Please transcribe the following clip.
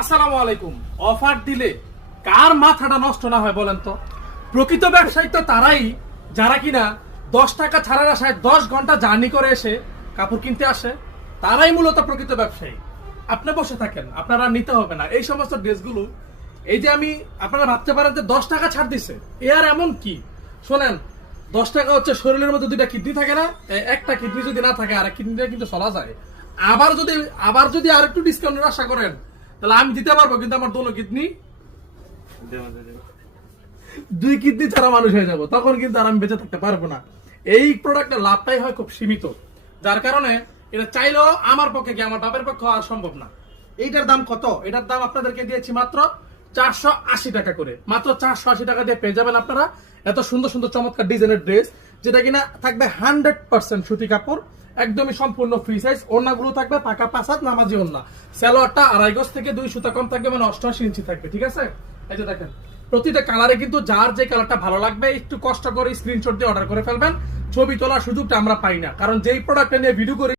আসসালামু আলাইকুম। অফার দিলে কার মাথাটা নষ্ট না হয় বলেন তো? প্রকৃত ব্যবসায়ী তো তারাই যারা কিনা 10 টাকা ছাড়ার আশায় 10 ঘন্টা জার্নি করে এসে কাপড় কিনতে আসে, তারাই মূলত প্রকৃত ব্যবসায়ী। আপনি বসে থাকেন, আপনারা নিতে হবে না এই সমস্ত ড্রেসগুলো। এই যে আমি, আপনারা ভাবতে পারেন যে 10 টাকা ছাড় দিছে, এ আর এমন কি? শোনেন, 10 টাকা হচ্ছে শরীরের মধ্যে 2টা কিডনি থাকে না, একটা কিডনি যদি না থাকে আর কিডনিটা কিন্তু চলা যায়। আবার যদি আর একটু ডিসকাউন্টের আশা করেন তাহলে আমি দিতে পারবো, কিন্তু আমার দোনো কিডনি, 2 কিডনি ছাড়া মানুষ হয়ে যাবো, তখন কিন্তু আর আমি বেঁচে থাকতে পারবো না। এই প্রোডাক্টের লাভটাই হয় খুব সীমিত, যার কারণে এটা চাইলেও আমার পক্ষে কি আমার বাপের পক্ষে আর সম্ভব না। এইটার দাম কত? এটার দাম আপনাদেরকে দিয়েছি মাত্র 480 টাকা করে। মাত্র 480 টাকা দিয়ে পেয়ে যাবেন আপনারা এত সুন্দর সুন্দর চমৎকার ডিজাইনের ড্রেস, যেটা কিনা থাকবে 100% সুতি কাপড়, একদমই সম্পূর্ণ ফ্রি সাইজ। ওড়নাগুলো থাকবে পাকা 5 হাত নামাজি ওড়না। সালোয়ারটা 2.5 গজ থেকে 2 সুতা কম থাকবে, মানে 88 ইঞ্চি থাকবে। ঠিক আছে, এই যে দেখেন প্রতিটা কালারে কিন্তু যার যে কালারটা ভালো লাগবে একটু কষ্ট করে স্ক্রিনশট দিয়ে অর্ডার করে ফেলবেন। ছবি তোলার সুযোগটা আমরা পাই না, কারণ যেই প্রোডাক্টটা নিয়ে ভিডিও করি